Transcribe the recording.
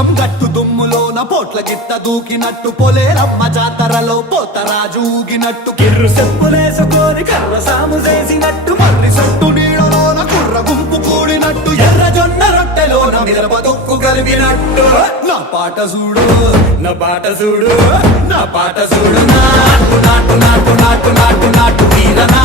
పుల్లం గట్టు దుమ్ములోన పోట్ల గిట్ట దూకినట్టు పొలేరమ్మ జాతరలో పోతరాజు ఊగినట్టు కిర్రు చెప్పులేసుకొని కర్ర సాము చేసినట్టు మర్రి సొట్టు నీడలోన కుర్ర గుంపు కూడినట్టు ఎర్ర జొన్న రొట్టెలోన మిరప దొక్కు కలిపినట్టు నా పాట చూడు నా పాట చూడు నా పాట చూడు నాటు నాటు నాటు నాటు నాటు నాటు వీరనా